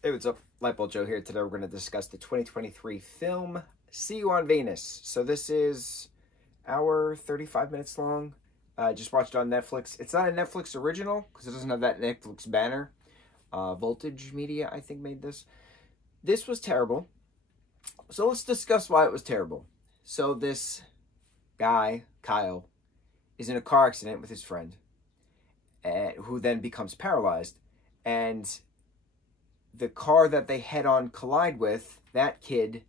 Hey, what's up? Lightbolt Joe here. Today we're going to discuss the 2023 film See You on Venus. So this is hour 35 minutes long. I just watched it on Netflix. It's not a Netflix original because it doesn't have that Netflix banner. Voltage Media, I think, made this. This was terrible. So let's discuss why it was terrible. So this guy, Kyle, is in a car accident with his friend, who then becomes paralyzed. And the car that they head-on collide with, that kid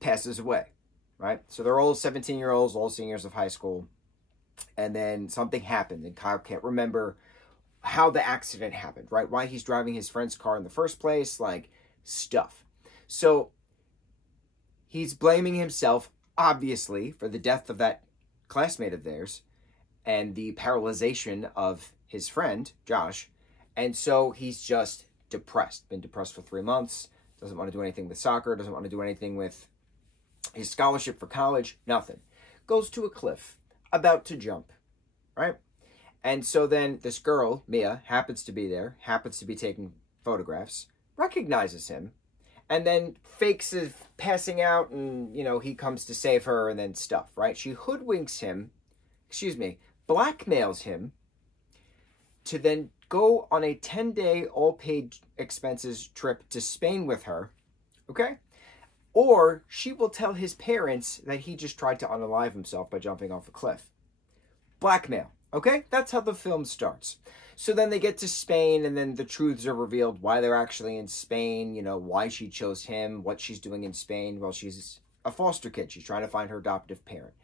passes away, right? So they're all 17-year-olds, all seniors of high school. And then something happened, and Kyle can't remember how the accident happened, right? Why he's driving his friend's car in the first place, like, stuff. So he's blaming himself, obviously, for the death of that classmate of theirs and the paralyzation of his friend, Josh. And so he's just depressed, been depressed for 3 months, doesn't want to do anything with soccer, doesn't want to do anything with his scholarship for college, nothing. Goes to a cliff, about to jump, right? And so then this girl, Mia, happens to be there, happens to be taking photographs, recognizes him, and then fakes his passing out, and, you know, he comes to save her and then stuff, right? She hoodwinks him, blackmails him to then go on a 10-day all-paid expenses trip to Spain with her, okay? Or she will tell his parents that he just tried to unalive himself by jumping off a cliff. Blackmail, okay? That's how the film starts. So then they get to Spain, and then the truths are revealed, why they're actually in Spain, you know, why she chose him, what she's doing in Spain. Well, she's a foster kid. She's trying to find her adoptive parent,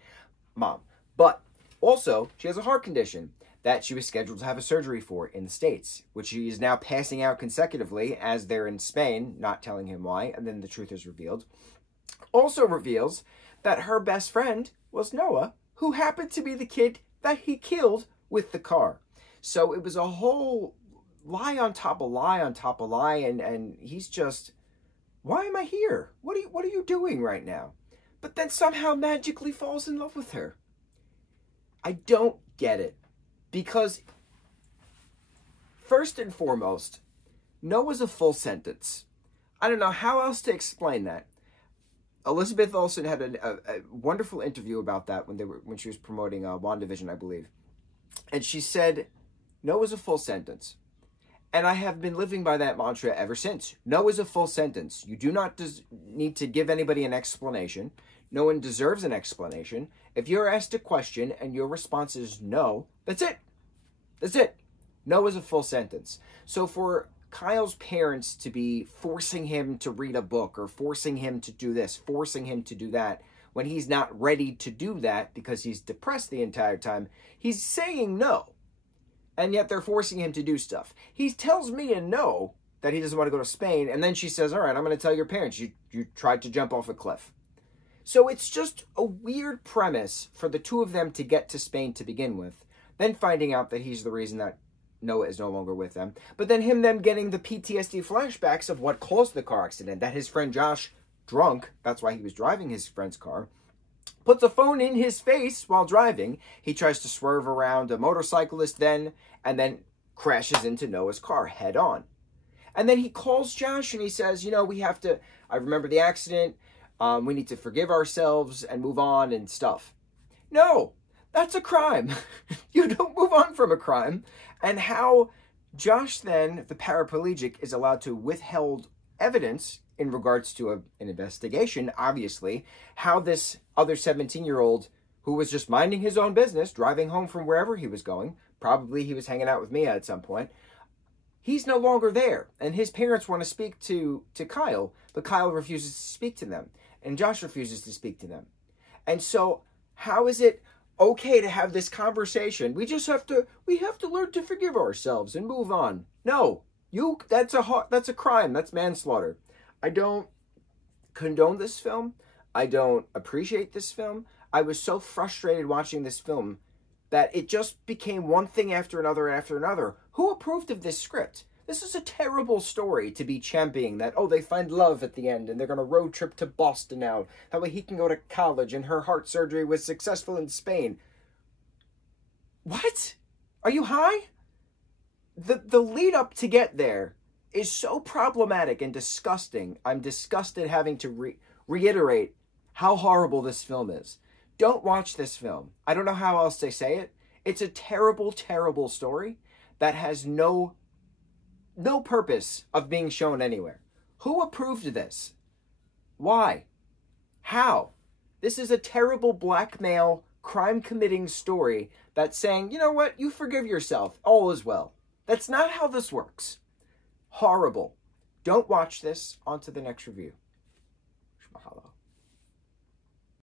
mom. But also, she has a heart condition that she was scheduled to have a surgery for in the States, which she is now passing out consecutively as they're in Spain, not telling him why, and then the truth is revealed. Also reveals that her best friend was Noah, who happened to be the kid that he killed with the car. So it was a whole lie on top of lie on top of lie, and he's just, why am I here? What are you doing right now? But then somehow magically falls in love with her. I don't get it. Because, first and foremost, Noah's a full sentence. I don't know how else to explain that. Elizabeth Olsen had a wonderful interview about that when she was promoting WandaVision, I believe. And she said, Noah's a full sentence. And I have been living by that mantra ever since. Noah's a full sentence. You do not need to give anybody an explanation. No one deserves an explanation. If you're asked a question and your response is no, that's it. That's it. No is a full sentence. So for Kyle's parents to be forcing him to read a book or forcing him to do this, forcing him to do that, when he's not ready to do that because he's depressed the entire time, he's saying no. And yet they're forcing him to do stuff. He tells Mia no, that he doesn't want to go to Spain, and then she says, all right, I'm going to tell your parents you tried to jump off a cliff. So it's just a weird premise for the two of them to get to Spain to begin with, then finding out that he's the reason that Noah is no longer with them, but then them getting the PTSD flashbacks of what caused the car accident, that his friend Josh, drunk, that's why he was driving his friend's car, puts a phone in his face while driving. He tries to swerve around a motorcyclist then, and then crashes into Noah's car head on. And then he calls Josh and he says, you know, I remember the accident, we need to forgive ourselves and move on and stuff. No, that's a crime. You don't move on from a crime. And how Josh then, the paraplegic, is allowed to withhold evidence in regards to an investigation, obviously, how this other 17-year-old who was just minding his own business, driving home from wherever he was going, probably he was hanging out with Mia at some point, he's no longer there. And his parents want to speak to Kyle, but Kyle refuses to speak to them. And Josh refuses to speak to them. And so how is it okay to have this conversation? We have to learn to forgive ourselves and move on. No, that's a crime. That's manslaughter. I don't condone this film. I don't appreciate this film. I was so frustrated watching this film that it just became one thing after another after another. Who approved of this script? This is a terrible story to be championing that, oh, they find love at the end and they're going to road trip to Boston now. That way he can go to college and her heart surgery was successful in Spain. What? Are you high? The lead up to get there is so problematic and disgusting. I'm disgusted having to reiterate how horrible this film is. Don't watch this film. I don't know how else to say it. It's a terrible, terrible story that has no purpose of being shown anywhere. Who approved this? Why? How? This is a terrible blackmail, crime-committing story that's saying, you know what, you forgive yourself, all is well. That's not how this works. Horrible. Don't watch this. On to the next review. Mahalo.